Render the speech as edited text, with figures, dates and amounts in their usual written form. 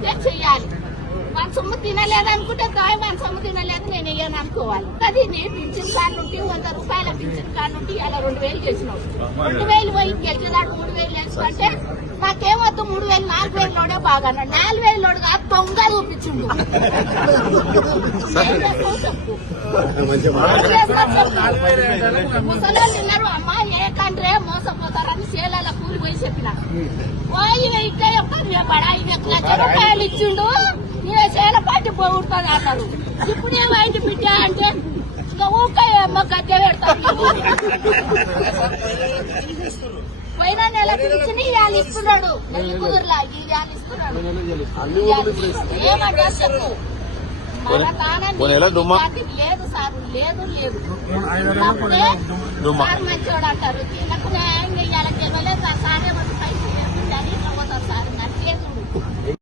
ఇస్తే చెయ్యాలి. మన సొమ్ము తినలేదనుకుంటే మన సొమ్ము తినలేదు నేను వేయను అనుకోవాలి. అది నేను పింఛన్ కార్డు నుండి 100 రూపాయల పింఛన్ కార్డు నుండి అలా 2000 చేసినావు. 2000 పోయి గెలిచేదాడు 3000 వేసుకుంటే నాకేమొద్దు 3000 4000 లోడే బాగా 4000 లోడు కాదు దొంగ చూపించిండు. ముసలోళ్ళు ఉన్నారు అమ్మా ఏ కంట్రీ మోసపోతారని సేలాల కూలి పోయి చెప్పిన పడా 1 లక్ష రూపాయలు ఇచ్చిండు నీ సేల పార్టీ పోగొడుతుంది అన్నారు. ఇప్పుడు ఏమైంది బిడ్డ అంటే ఇంకా ఊకే గద్దె పెడతారు. పోయిన నెల పిలిచి ఇవాళ ఇస్తున్నాడు నెల్లి కుదురులా ఇవాళ ఇస్తున్నాడు. ఏమంటే చెప్పు మన కానాన్ని లేదు సార్ లేదు లేదు సార్ మంచోడు అంటారు. తినకు న్యాయం ఇవాళ తెలియలేదు సార్ ఏమంటే పైసలు పోతారు సార్ నచ్చేది.